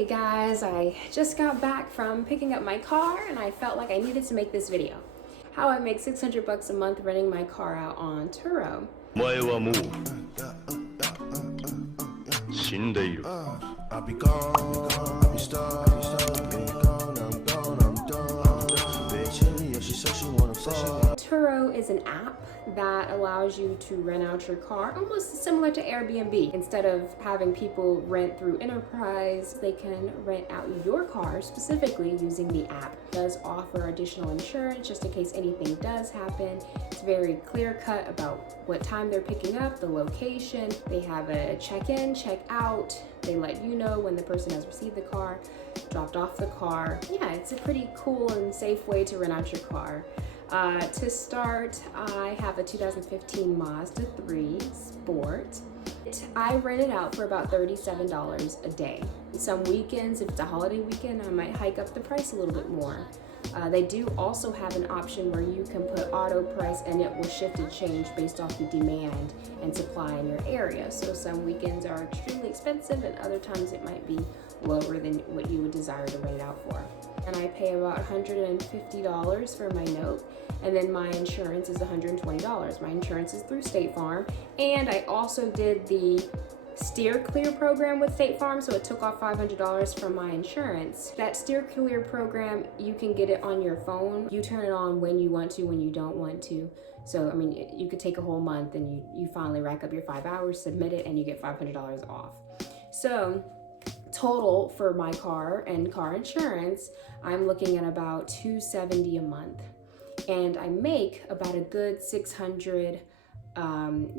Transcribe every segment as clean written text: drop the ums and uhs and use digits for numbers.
Hey guys, I just got back from picking up my car and I felt like I needed to make this video. How I make 600 bucks a month renting my car out on Turo. お前はもう死んでいる。 I'll be gone, I'll be stuck, I'm gone, I'm gone, I'm done. Bitch, yeah, she said she wanna fuck. Turo is an app that allows you to rent out your car, almost similar to Airbnb. Instead of having people rent through Enterprise, they can rent out your car specifically using the app. It does offer additional insurance just in case anything does happen. It's very clear cut about what time they're picking up, the location. They have a check-in, check-out. They let you know when the person has received the car, dropped off the car. Yeah, it's a pretty cool and safe way to rent out your car. To start, I have a 2015 Mazda 3 Sport. I rent it out for about $37 a day. Some weekends, if it's a holiday weekend, I might hike up the price a little bit more. They do also have an option where you can put auto price and it will shift and change based off the demand and supply in your area. So some weekends are extremely expensive and other times it might be lower than what you would desire to rent it out for. And I pay about $150 for my note, and then my insurance is $120. My insurance is through State Farm, and I also did the Steer Clear program with State Farm, so it took off $500 from my insurance. That Steer Clear program, you can get it on your phone. You turn it on when you want to, when you don't want to. So, I mean, you could take a whole month and you finally rack up your 5 hours, submit it, and you get $500 off. So, total for my car and car insurance, I'm looking at about $270 a month. And I make about a good $600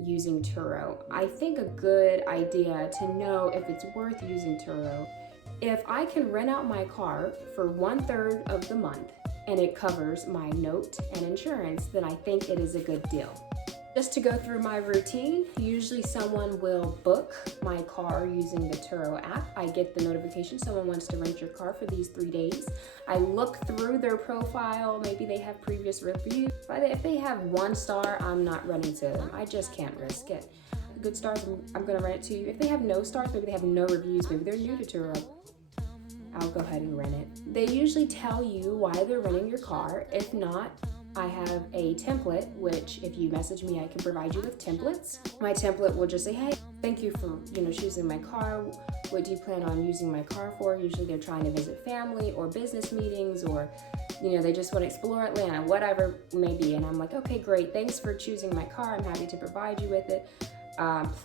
using Turo. I think a good idea to know if it's worth using Turo, if I can rent out my car for 1/3 of the month and it covers my note and insurance, then I think it is a good deal. Just to go through my routine, usually someone will book my car using the Turo app. I get the notification someone wants to rent your car for these 3 days. I look through their profile, maybe they have previous reviews. If they have 1 star, I'm not renting to them. I just can't risk it. Good stars, I'm gonna rent it to you. If they have no stars, maybe they have no reviews, maybe they're new to Turo, I'll go ahead and rent it. They usually tell you why they're renting your car. If not, I have a template, which if you message me, I can provide you with templates. My template will just say, hey, thank you for choosing my car. What do you plan on using my car for? Usually they're trying to visit family or business meetings, or they just want to explore Atlanta, whatever it may be. And I'm like, okay, great. Thanks for choosing my car. I'm happy to provide you with it.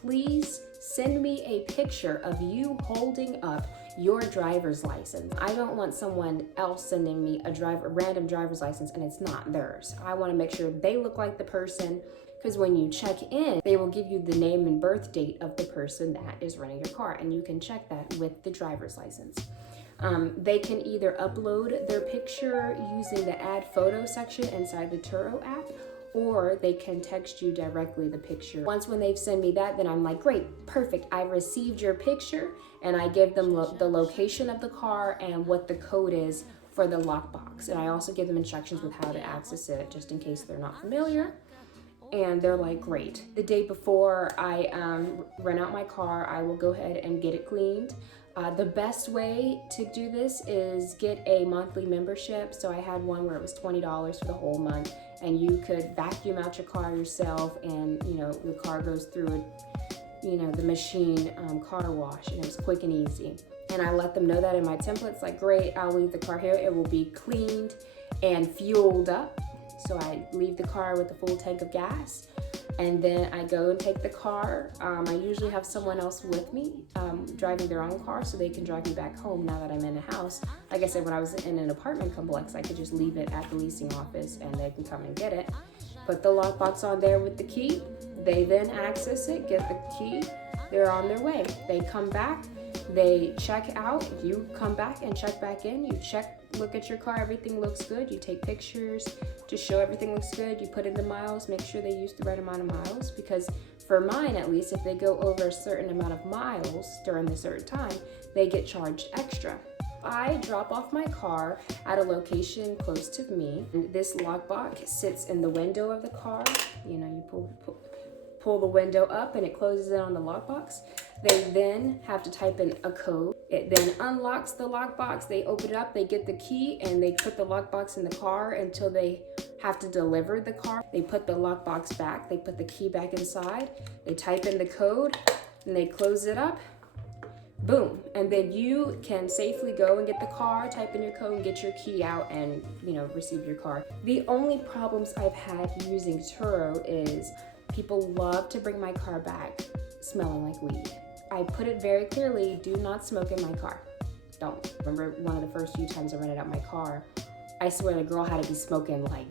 Please send me a picture of you holding up your driver's license. I don't want someone else sending me a random driver's license and it's not theirs. I want to make sure they look like the person, because when you check in, they will give you the name and birth date of the person that is renting your car, and you can check that with the driver's license. They can either upload their picture using the add photo section inside the Turo app, or they can text you directly the picture. Once when they've sent me that, then I'm like, great, perfect, I received your picture, and I give them the location of the car and what the code is for the lockbox. And I also give them instructions with how to access it, just in case they're not familiar. And they're like, great. The day before I rent out my car, I will go ahead and get it cleaned. The best way to do this is get a monthly membership. So I had one where it was $20 for the whole month, and you could vacuum out your car yourself, and the car goes through the machine car wash, and it was quick and easy. And I let them know that in my templates, like, great, I'll leave the car here. It will be cleaned and fueled up. So I leave the car with a full tank of gas, and then I go and take the car. I usually have someone else with me driving their own car, so they can drive me back home now that I'm in a house. Like I said, when I was in an apartment complex, I could just leave it at the leasing office and they can come and get it. Put the lockbox on there with the key. They then access it, get the key. They're on their way. They come back, they check out. You come back and check back in. You look at your car, everything looks good. You take pictures to show everything looks good. You put in the miles, make sure they use the right amount of miles, because for mine at least, if they go over a certain amount of miles during a certain time, they get charged extra. I drop off my car at a location close to me, and this lockbox sits in the window of the car. You pull the window up and it closes in on the lockbox. They then have to type in a code. It then unlocks the lockbox. They open it up, they get the key, and they put the lockbox in the car until they have to deliver the car. They put the lockbox back, they put the key back inside, they type in the code, and they close it up. Boom. And then you can safely go and get the car, type in your code, and get your key out and, receive your car. The only problems I've had using Turo is people love to bring my car back smelling like weed. I put it very clearly, do not smoke in my car. Don't. Remember one of the first few times I rented out my car, I swear the girl had to be smoking like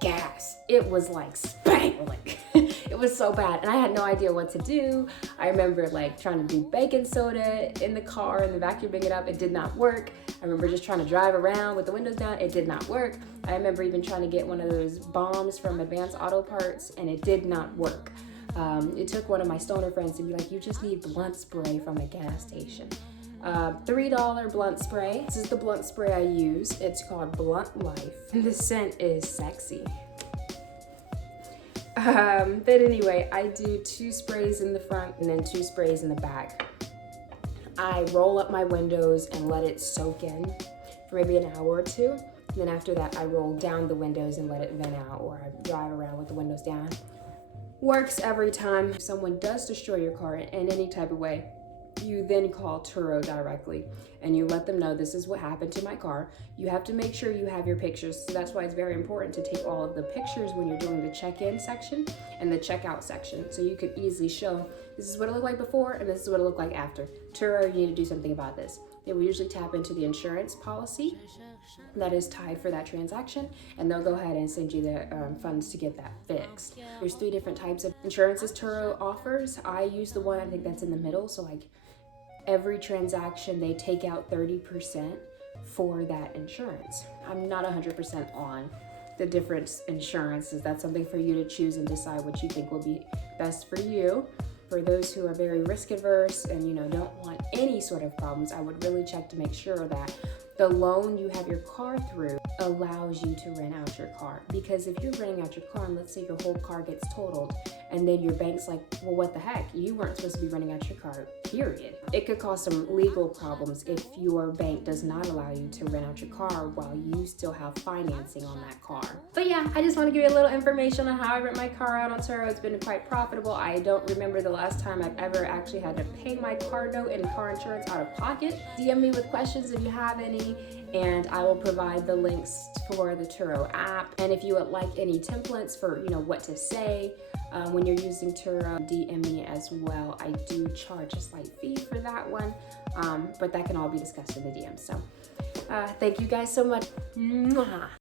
gas. It was like spank, like it was so bad, and I had no idea what to do. I remember like trying to do baking soda in the car and the vacuuming it up. It did not work. I remember just trying to drive around with the windows down. It did not work. I remember even trying to get one of those bombs from Advanced Auto Parts, and it did not work. It took one of my stoner friends to be like, you just need blunt spray from a gas station. $3 blunt spray. This is the blunt spray I use. It's called Blunt Life. The scent is sexy. But anyway, I do 2 sprays in the front and then 2 sprays in the back. I roll up my windows and let it soak in for maybe an hour or 2. And then after that, I roll down the windows and let it vent out, or I drive around with the windows down. Works every time. If someone does destroy your car in any type of way, you then call Turo directly and you let them know this is what happened to my car. You have to make sure you have your pictures. So that's why it's very important to take all of the pictures when you're doing the check-in section and the checkout section. So you can easily show this is what it looked like before and this is what it looked like after. Turo, you need to do something about this. They will usually tap into the insurance policy that is tied for that transaction, and they'll go ahead and send you the funds to get that fixed. There's 3 different types of insurances Turo offers. I use the one I think that's in the middle, so like every transaction they take out 30% for that insurance. I'm not 100% on the different insurances. That's something for you to choose and decide what you think will be best for you. For those who are very risk averse and don't want any sort of problems, I would really check to make sure that the loan you have your car through allows you to rent out your car. Because if you're renting out your car and let's say your whole car gets totaled and then your bank's like, well, what the heck? You weren't supposed to be renting out your car, period. It could cause some legal problems if your bank does not allow you to rent out your car while you still have financing on that car. But yeah, I just want to give you a little information on how I rent my car out on Turo. It's been quite profitable. I don't remember the last time I've ever actually had to pay my car note and car insurance out of pocket. DM me with questions if you have any, and I will provide the links for the Turo app. And if you would like any templates for what to say when you're using Turo, DM me as well. I do charge a slight fee for that one, but that can all be discussed in the DM. So thank you guys so much. Mwah.